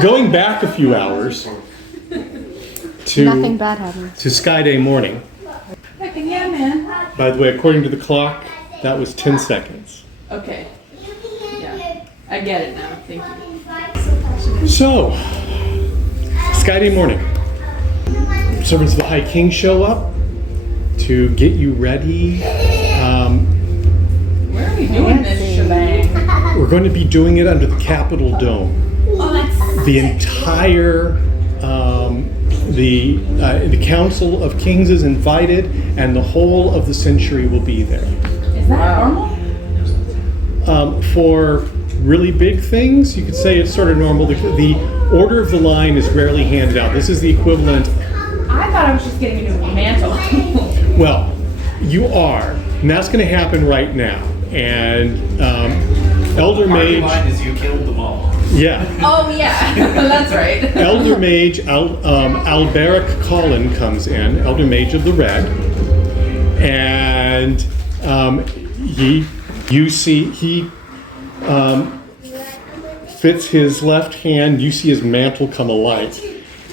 Going back a few hours to Nothing bad happened. to Sky Day morning. Yeah, man. By the way, according to the clock, that was 10 seconds. Okay. Yeah. I get it now. Thank you. So, Sky Day morning. Servants of the High King show up to get you ready. Where are we doing this shebang? We're going to be doing it under the Capitol Dome. Oh, that's The entire the Council of Kings is invited, and the whole of the century will be there. Is that normal? For really big things, you could say it's sort of normal. The order of the line is rarely handed out. This is the equivalent. I thought I was just getting a new mantle. Well, you are, and that's going to happen right now. And Elder Mage. Line is you killed them all. Yeah. Oh yeah, that's right. Elder Mage Alberic Collin comes in, Elder Mage of the Red, and he fits his left hand. You see his mantle come alight,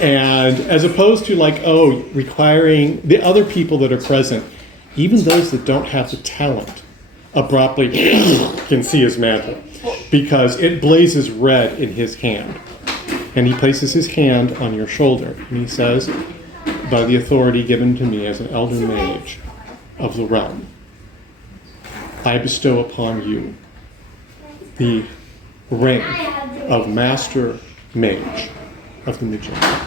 and as opposed to requiring the other people that are present, even those that don't have the talent, abruptly can see his mantle. Because it blazes red in his hand. And he places his hand on your shoulder. And he says, by the authority given to me as an elder mage of the realm, I bestow upon you the rank of Master Mage of the Magenta.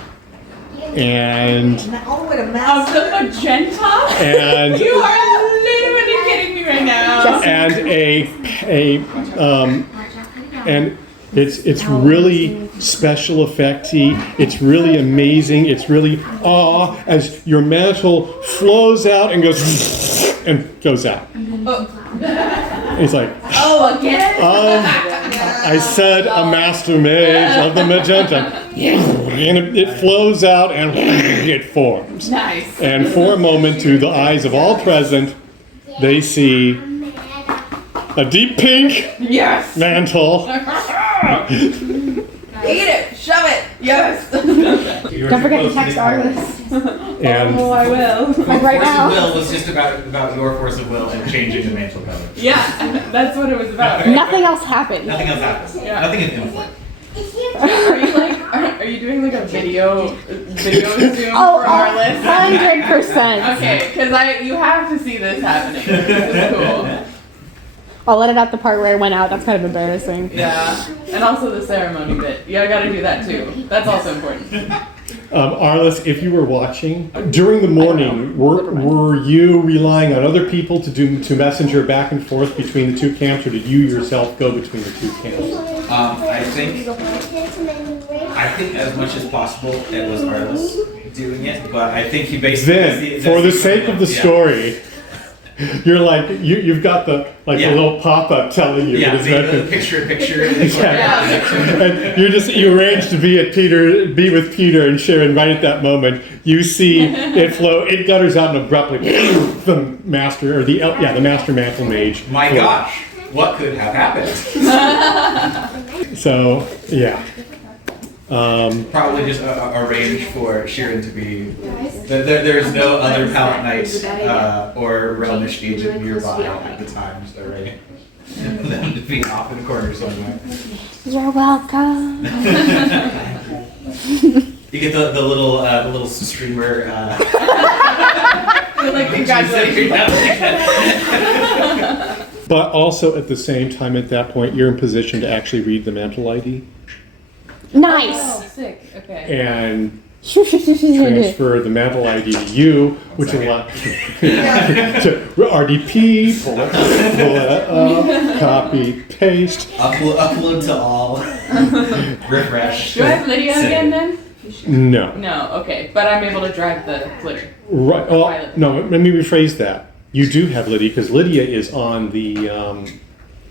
And Of the magenta? And You are literally kidding me right now. and it's really special effecty. It's really amazing. It's really awe as your mantle flows out and goes out. He's like, Oh, again? I said a master mage of the magenta. And it flows out and it forms. Nice. And for a moment, to the eyes of all present, they see a deep pink Yes. mantle. Eat it. Shove it. Yes. Don't forget to text Arliss. And Oh, I will. Like right Force now. of will was just about your force of will and changing the mantle color. Yeah, that's what it was about. Right? Nothing else happened. Nothing else happens. Yeah. Nothing is infinite. Are you doing like a video Zoom Oh, for our list? 100%. Okay, because you have to see this happening. This is cool. I'll let it out the part where it went out. That's kind of embarrassing. Yeah, and also the ceremony bit. You gotta do that too. That's also important. Arliss, if you were watching during the morning, were you relying on other people to messenger back and forth between the two camps, or did you yourself go between the two camps? I think as much as possible it was Arliss doing it, but I think he basically. Then, for the sake of the story, you're like you've got the the little pop-up telling you that it's meant the to. picture. And you arrange to be with Peter and Sharon right at that moment. You see it flow. It gutters out and abruptly the master the master mantle mage. My gosh, what could have happened? So yeah. Probably just arrange for Sharon to be. There's no other Palette Knight or Realmish agent nearby at the time, just arrange them to be off in a corner somewhere. You're welcome. You get the little streamer. Like congratulations. But also at the same time, at that point, you're in position to actually read the mantle ID Nice. Oh, sick. Okay. and transfer the mantle ID to you, which allows to RDP, pull it up, copy, paste. Upload to all. Refresh. Do I have Lydia Save. again then? No. No. Okay, but I'm able to drive the flitter. Right. Oh, no, let me rephrase that. You do have Lydia, because Lydia is on the,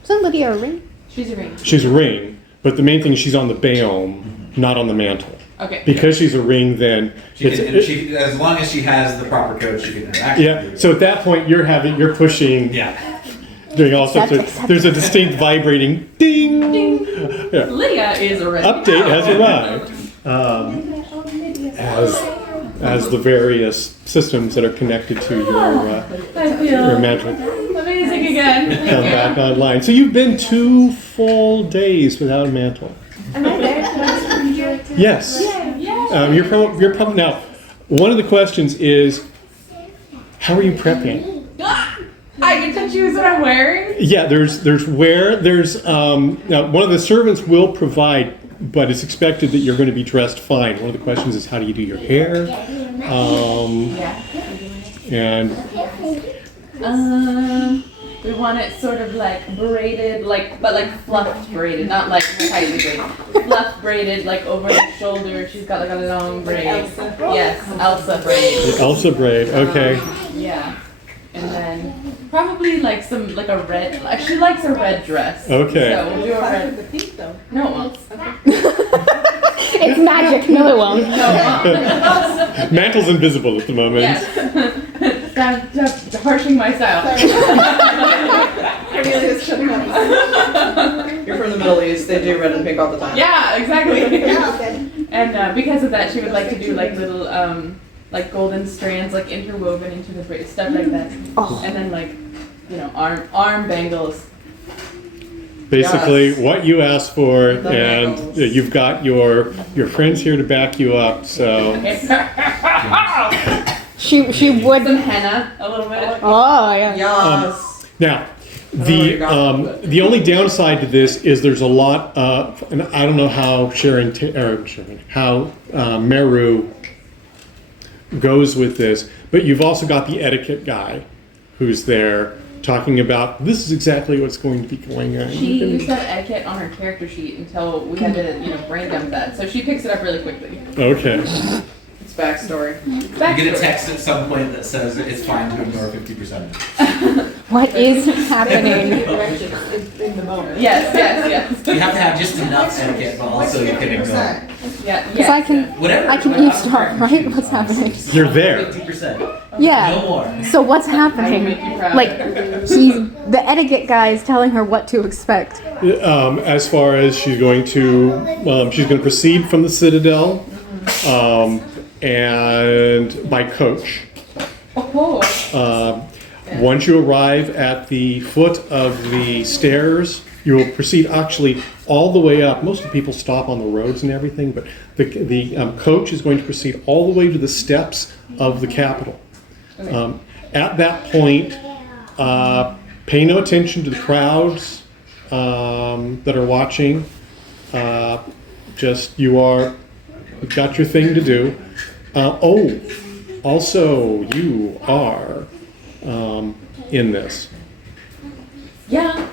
Isn't Lydia a ring? She's a ring. she's a ring, but the main thing is she's on the Baom, not on the mantle. Okay. Because she's a ring, then as long as she has the proper code, she can interact. yeah. So at that point, you're pushing, Yeah. doing all sorts of. There's a distinct vibrating ding. Yeah. Leah is already Update has out. arrived. As the various systems that are connected to I your feel mantle amazing again. come Thank you. back online. So you've been 2 full days without a mantle. Am I there? Yes. Yeah. You're probably now. One of the questions is, how are you prepping? I get to choose what I'm wearing. Yeah, there's now one of the servants will provide, but it's expected that you're going to be dressed fine. One of the questions is, how do you do your hair? And We want it sort of like braided, but fluffed braided, not like tightly braided. Fluff braided, like over the shoulder. She's got like a long braid. Yes, Elsa braid. Elsa braid. Okay. Yeah. And then probably like a red. She likes a red dress. Okay. So we'll do a red. No, it won't. It's magic. No, it won't. No, it won't. Mantle's invisible at the moment. Yes. Stop harshing my style. You're from the Middle East. They do red and pink all the time. Yeah, exactly. Okay. And because of that, she would like to do like little like golden strands like interwoven into the braid, stuff like that. Oh. And then like arm bangles. Basically, Yes. what you asked for, The and mantles. you've got your friends here to back you up. So She would. Some henna, a little bit. Oh yeah. Yes. now, you got it. the only downside to this is there's a lot of, and I don't know how Mehru goes with this, but you've also got the etiquette guy who's there talking about this is exactly what's going to be going on. She used to have etiquette on her character sheet until we had to, brain dump that. So she picks it up really quickly. Okay. It's backstory. You get a text at some point that says it's fine to ignore 50%. What is happening? Yes. You have to have just enough etiquette, but also you can ignore. Yeah. Because I can Whatever. eavesdrop, right? What's happening? You're there. 50%. No Yeah. more. So what's I will happening? make you proud. Like the etiquette guy is telling her what to expect. As far as she's going to proceed from the Citadel, and by coach. Once you arrive at the foot of the stairs, you will proceed actually all the way up. Most of the people stop on the roads and everything, but the coach is going to proceed all the way to the steps of the Capitol. At that point, pay no attention to the crowds that are watching. You've got your thing to do. Also, you are in this. Yeah.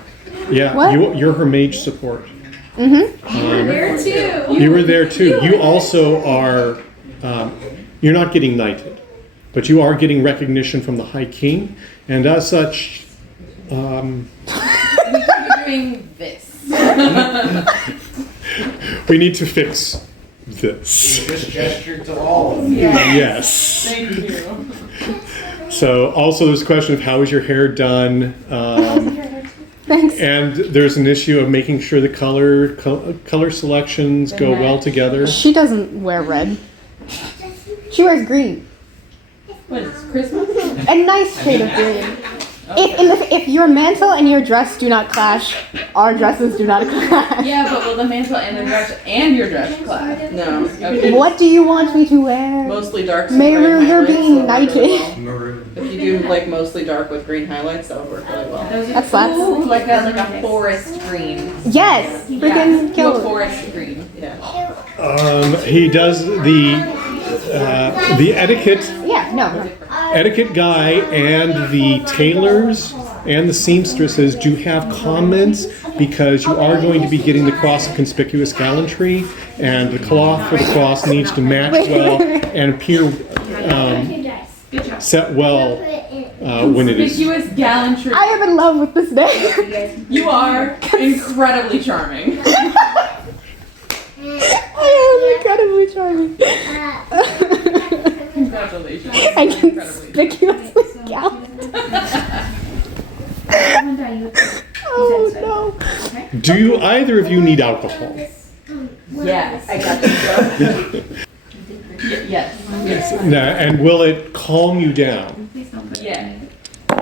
Yeah, What? you're her mage support. There too. You were there too. You also are, you're not getting knighted, but you are getting recognition from the High King, and as such, You're doing this. we need to fix this. Just gesture to all of you. Yes. Thank you. So also there's a question of how is your hair done, Thanks. and there's an issue of making sure the color selections go well together. She doesn't wear red. She wears green. What is this, Christmas? A nice shade of green. If your mantle and your dress do not clash, our dresses do not clash. Yeah, but will the mantle and the dress and your dress clash? No. Okay. What do you want me to wear? Mostly dark. Mehru, you're being knighted. If you do like mostly dark with green highlights, that would work really well. That slaps. Ooh, like a forest green. Yes, freaking kill a it. forest green. Yeah. He does the etiquette Yeah, no. etiquette guy and the tailors and the seamstresses do have comments because you are going to be getting the cross of conspicuous gallantry, and the cloth for the cross needs to match well and appear set well when it is. Conspicuous gallantry. I am in love with this day. You are incredibly charming. I am incredibly charming. Congratulations. I conspicuously gallant. Oh no. Do either of you need alcohol? Yes. I got this. Yes. No, and will it calm you down? Yeah.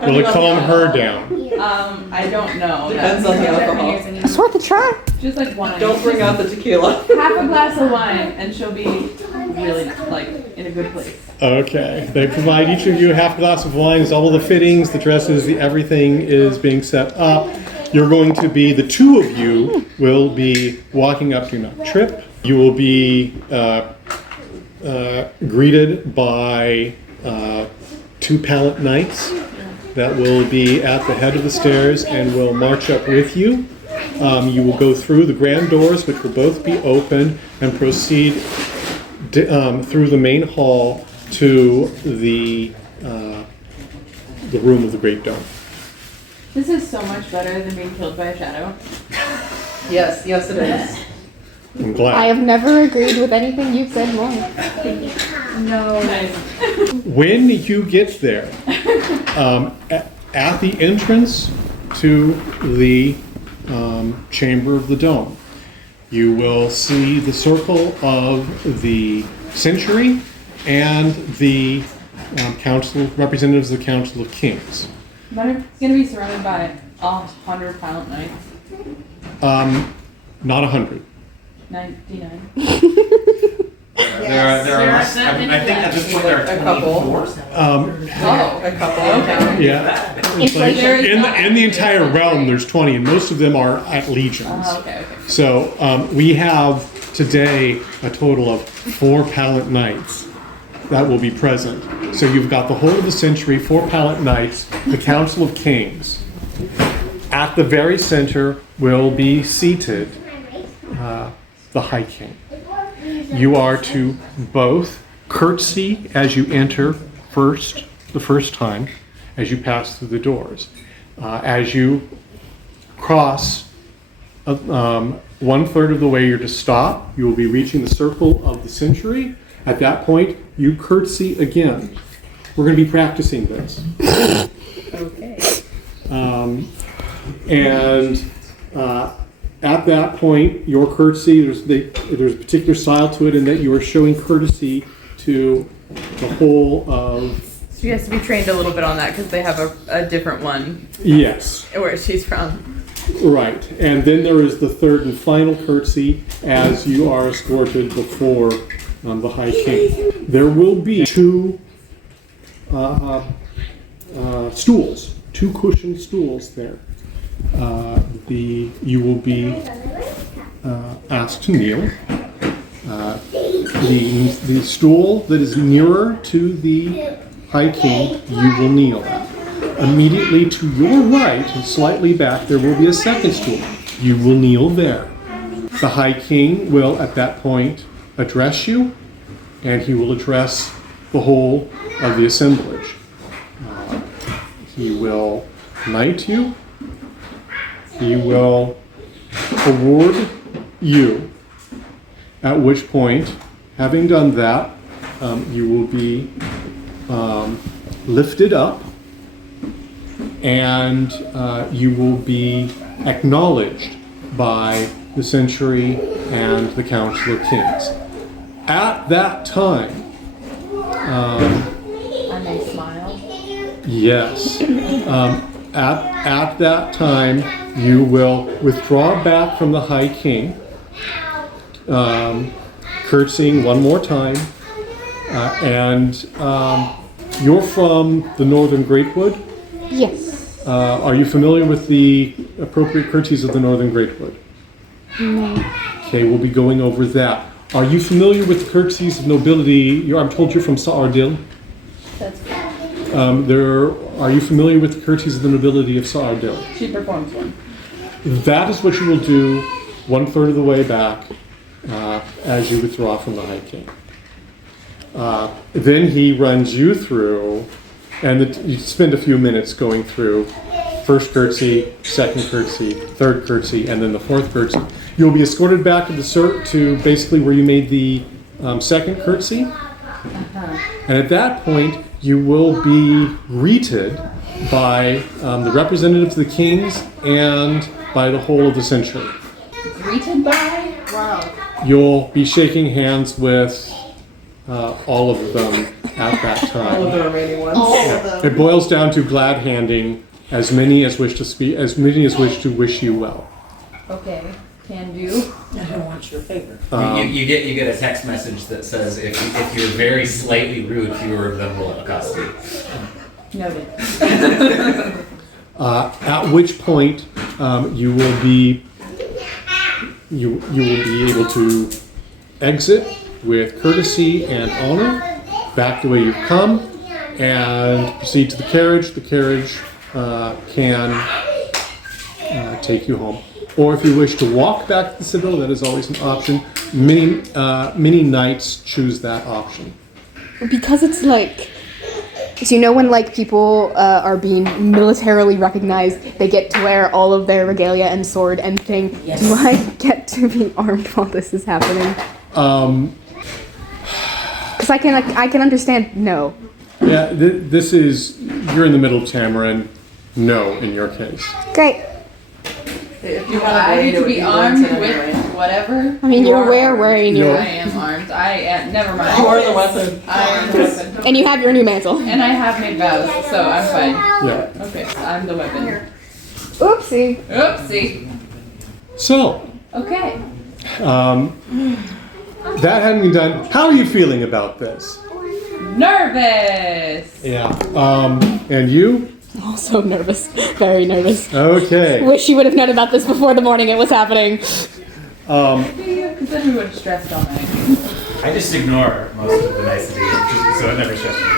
Will it calm her down? I don't know. Depends on the alcohol. It's worth a try. Just like one. Don't bring out the tequila. half a glass of wine, and she'll be really like in a good place. Okay. They provide each of you half a glass of wine. All of the fittings, the dresses, everything is being set up. You're going to be, the two of you will be walking up to Mount Trip. You will be greeted by 2 pallet knights that will be at the head of the stairs and will march up with you. You will go through the grand doors, which will both be open, and proceed through the main hall to the room of the Great Dome. This is so much better than being killed by a shadow. Yes, yes it is. I'm I glad. have never agreed with anything you've said more. No. Nice. When you get there, at the entrance to the chamber of the dome, you will see the circle of the century and the representatives of the Council of Kings. But it's gonna be surrounded by 100 pallet knights. Not 100. 99. There are less. I think at this point there are A couple. 24. Oh. A couple. Okay. Yeah. Inflation. In the entire realm, there's 20, and most of them are at legions. Okay. So we have today a total of 4 pallet knights that will be present. So you've got the whole of the century, 4 pallet knights, the Council of Kings. At the very center will be seated the High King. You are to both curtsy as you enter the first time, as you pass through the doors. As you cross 1/3 of the way, you're to stop. You will be reaching the circle of the century. At that point, you curtsy again. We're going to be practicing this. Okay. At that point, your curtsy, there's a particular style to it in that you are showing courtesy to the whole of... She has to be trained a little bit on that because they have a different one Yes, where she's from. right. And then there is the third and final curtsy as you are escorted before the High King. There will be 2 stools, 2 cushioned stools there. You will be asked to kneel. The stool that is nearer to the High King, you will kneel at. Immediately to your right and slightly back, there will be a second stool. You will kneel there. The High King will, at that point, address you, and he will address the whole of the assemblage. He will knight you. He will award you, at which point, having done that, you will be lifted up, and you will be acknowledged by the century and the Council of Kings. At that time, I may smile. yes, at that time, you will withdraw back from the High King, curtsying one more time, and you're from the Northern Greatwood. Yes. Are you familiar with the appropriate curtsies of the Northern Greatwood? No. Okay, we'll be going over that. Are you familiar with the curtsies of nobility? I'm told you're from Saardil. That's good. Are you familiar with the curtsies of the nobility of Saardil? She performs one. That is what you will do 1/3 of the way back as you withdraw from the High King. Then he runs you through, and you spend a few minutes going through first curtsy, second curtsy, third curtsy, and then the fourth curtsy. You'll be escorted back to basically where you made the second curtsy. And at that point, you will be greeted by the representatives of the kings and by the whole of the century. Greeted by? Wow. You'll be shaking hands with all of them at that All of time. the remaining ones. It boils down to glad handing as many as wish to wish to wish you well. Okay, can do. I want your favor. You get a text message that says if you're very slightly rude, fewer of them will accost you. Noted. At which point you will be able to exit with courtesy and honor, back the way you've come, and proceed to the carriage. The carriage can take you home. Or if you wish to walk back to the Citadel, that is always an option. Many knights choose that option. Because it's like, so you know when like people are being militarily recognized, they get to wear all of their regalia and sword and thing. Yes. Do I get to be armed while this is happening? Because I can understand no. Yeah, this is, you're in the middle of Tamarin. No, in your case. Great. If you had a I blade, need it to would be be armed Linton with anyway. whatever. I mean, You you're are wearing No. your, I am armed. I am, never mind. You are the weapon. I am the weapon. and you have your new mantle. And I have made vows, so I'm fine. Yeah. Okay, I'm the weapon. Oopsie. Oopsie. So, Okay. that having been done, how are you feeling about this? Nervous. Yeah. And you? Also nervous. Very nervous. Okay. Wish you would have known about this before the morning it was happening. Because then we would have stressed all night. I just ignore most of the niceties, so it never stresses me.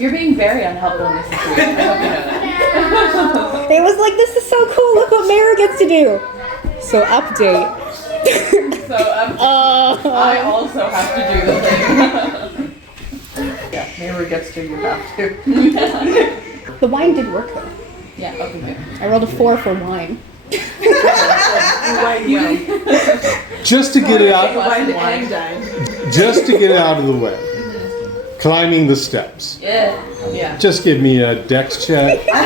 You're being very unhelpful in this situation. I hope you know that. It was like, this is so cool. Look what Mehru gets to do. So update. So I also have to do the thing. Yeah, Mehru gets to, you have to. The wine did work though. Yeah, okay, good. I rolled a 4 for wine. You wind down. Just to get it You out, wind and dine. just to get it out of the way. Climbing the steps. Yeah. Yeah. Just give me a dex check. I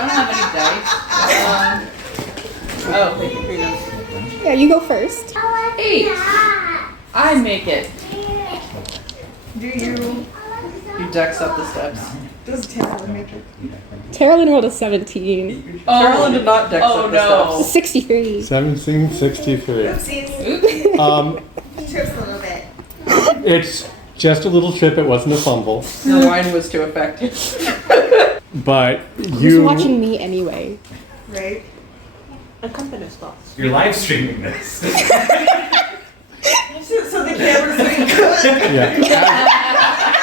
don't have any dice. Oh, Yeah, you go first. 8. I make it. Do you? You dex up the steps. Does Theraline make it? Terralyn rolled a 17. Carolyn did not dex Oh up the no. 63. 1763. Oopsies. Trips a little bit. It's just a little trip. It wasn't a fumble. steps. Your wine was too effective. But Who's you. watching me anyway? Right? Accompanist thoughts. You're live streaming this. So the camera's looking good. Yeah.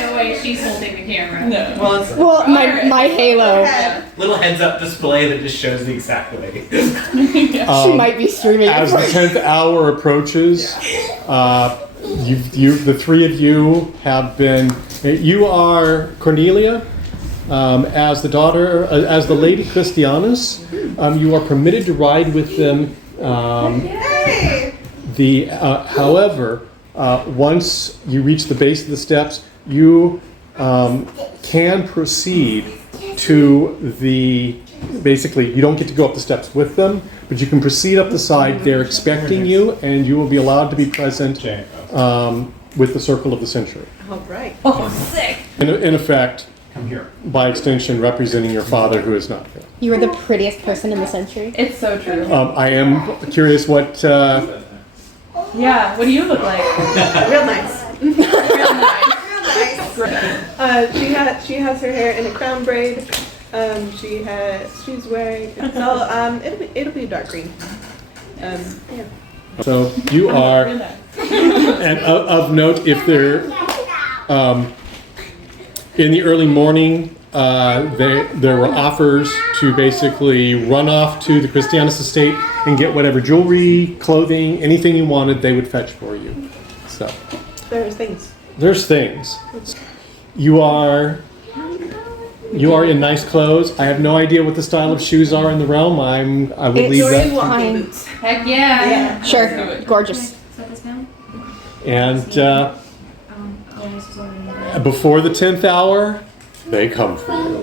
No way she's holding the camera. No. Well, it's Well, my halo. Little heads-up display that just shows the exact way. She might be streaming. As the 10th hour approaches, the three of you have been. You are Cornelia, as the daughter, as the Lady Christianus. You are permitted to ride with them. However, once you reach the base of the steps, you can proceed to the. Basically, you don't get to go up the steps with them, but you can proceed up the side. They're expecting you, and you will be allowed to be present with the Circle of the Century. all right. Oh, sick. In effect, Come here. by extension, representing your father who is not here. You are the prettiest person in the century. It's so true. I am curious what. Yeah, what do you look like? Real nice. Real nice. She has her hair in a crown braid. She's wearing so it'll be dark green. Yeah. So you are, Real nice. and of note, if they're in the early morning, there were offers to basically run off to the Christianus estate and get whatever jewelry, clothing, anything you wanted, they would fetch for you. So There's things. there's things. You are in nice clothes. I have no idea what the style of shoes are in the realm. I will leave that. Fine. Heck yeah. Yeah. Sure. Let's do it. Gorgeous. Set this down. And Yeah, this is already. before the 10th hour, they come for you.